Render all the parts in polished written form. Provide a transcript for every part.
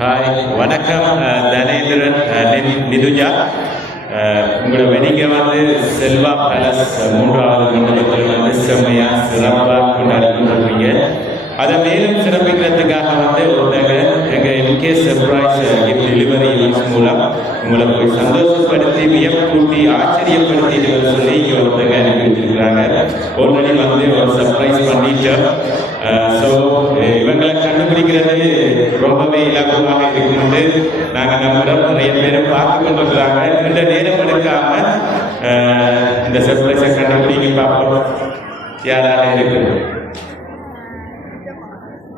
Hi வணக்கம் தனேந்திரன் நிதுஜா. உங்களோட வெடிங்க Selva palace 3வது மண்டபத்தில் செம்மையாக சிறப்பாக கொண்டாடி கொண்டிருப்பீங்க. அதை மேலும் சிறப்பிக்கிறதுக்காக ஒருத்தங்க எங்கள் MK surprise gift delivery events மூலம் உங்களை போய் சந்தோஷப்படுத்தி வியப்பூட்டி ஆச்சரியப்படுத்திட்டு சொல்லி இங்கே ஒருத்தங்க அனுப்பி வச்சிருக்கிறாங்க. ஆல்ரெடி ஒரு சர்ப்ரைஸ் பண்ணிட்டோம். ஸோ இவங்களை கண்டுபிடிக்கிறது ரொம்பவே இலகுவாக இருக்கும்போது நாங்கள் நம்மிடம் நிறைய பேரை பார்த்து கொண்டிருக்கிறாங்க. இந்த நேரம் எடுக்காம இந்த சர்ப்ரைஸை கண்டுபிடிக்க பார்ப்போம். யாராக இருக்குது?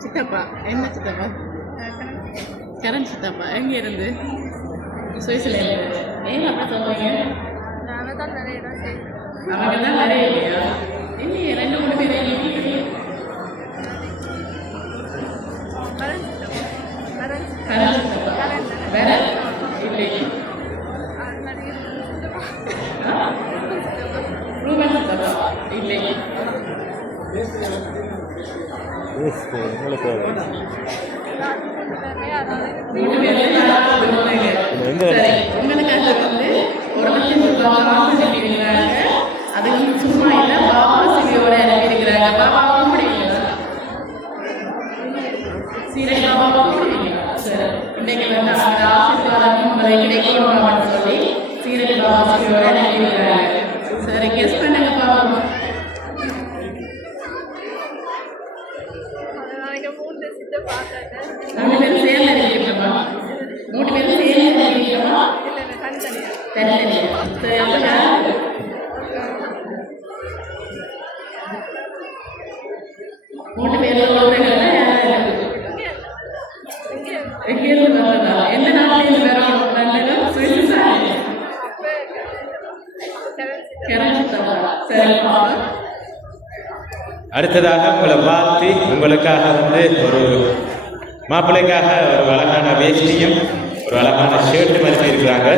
சித்தப்பா. என்ன சித்தப்பா? கரண் சித்தப்பா. எங்கே இருந்து? சுவிட்சர்லாந்து. ஏன் அப்படி சொல்றீங்க? அவங்க தான் நிறைய இல்லையா? இல்லையே, 2-3 பேர் கரண் சித்தப்பா. வேற இல்லை. ரூபன் சித்தப்பா இல்லை. உங்களுக்காக ஒரு லட்சம் ரூபாய் அதுக்கு சும்மா இல்லை, பாபா சிவியோட அனுப்பியிருக்கிறாங்க. பாபாவும் பிடிக்கல, சீரடி பாபாவும் பிடிக்கல. சரி, இன்றைக்கு அந்த ஆசீர்வாதம் உங்களை கிடைக்கும் சொல்லி சீரடி பாபா சிவியோட அனுப்பியிருக்கிறாங்க. சரி, கெஸ் பண்ணுங்க பாபா. மூணு பேரும் சேர்ந்து நினைக்கிறோமா? 3 பேரும் சேர்ந்து நினைக்கிறோமா? தனித்தனியா? சரி, அப்படின்னா 3 பேரும் ஒருத்தங்க எங்கேருந்து வரதா? எந்த நாட்டிலேருந்து வரோம்? London, Switzerland. சரி, அடுத்ததாக உங்களை வாழ்த்தி உங்களுக்காக ஒரு மாப்பிள்ளைக்காக ஒரு அழகான வேஷ்டியும் ஒரு அழகான ஷர்ட்டும் அனுப்பியிருக்கிறாங்க.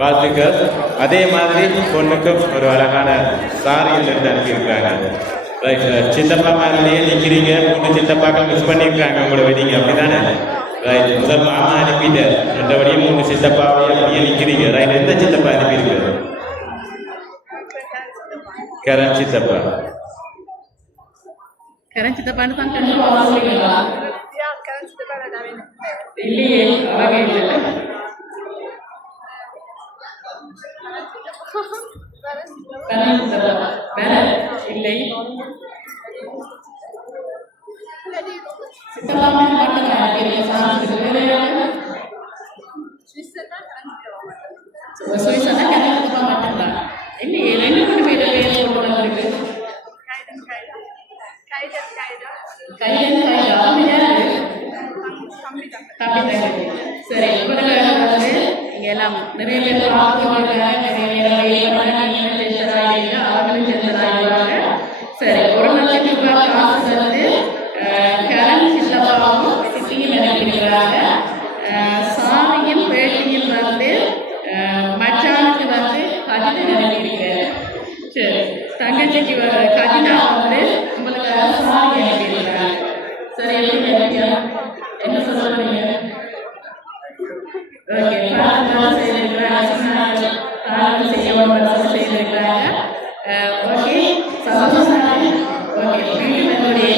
வாழ்த்துக்கள். அதே மாதிரி பொண்ணுக்கும் ஒரு அழகான சாரியில் இருந்து அனுப்பியிருக்கிறாங்க. ரைட், சித்தப்பா மாதிரிலேயே நிற்கிறீங்க. 3 சித்தப்பாக்கள் மிஸ் பண்ணியிருக்காங்க உங்களோட வெட்டிங்க, அப்படிதானே? ரைட், முதல் மாமா அனுப்பிட்டு ரெண்டபடியும் 3 சித்தப்பாவே அப்படியே நிற்கிறீங்க. ரைட், எந்த சித்தப்பா அனுப்பியிருக்கிறது? கரண் சித்தப்பா. கரண் சித்தப்பான்னு தான் கண்டிப்பாக இல்லையே, இல்லை. சித்தப்பா சுவிட்சர்லாந்து கரண் சித்தப்பா மட்டும்தான் இல்லையே. 2-3 பேர் பேர் போட்டு இருக்கு. சரி, இங்க எல்லாம் நிறைய பேர் அவங்களும் சென்றாங்க. சரி, 1 லட்சம் ரூபாய் காசு கரண் சித்தப்பாவும் சித்தியும் நினைக்கிறாங்க. சாமியும் பேட்டியும் மச்சானுக்கு கஜினா நினைக்கிறாங்க. சரி, தங்கச்சிக்கு கஜினா உங்களுக்கு சாமி அனுப்பியிருக்கிறாங்க. சரி, எப்படி நினைக்கிறா? என்ன சொல்றீங்க? ஓகே, செய்திருக்கிறாங்க. ஓகே, சந்தோஷம். ஓகே, மீண்டும் என்னுடைய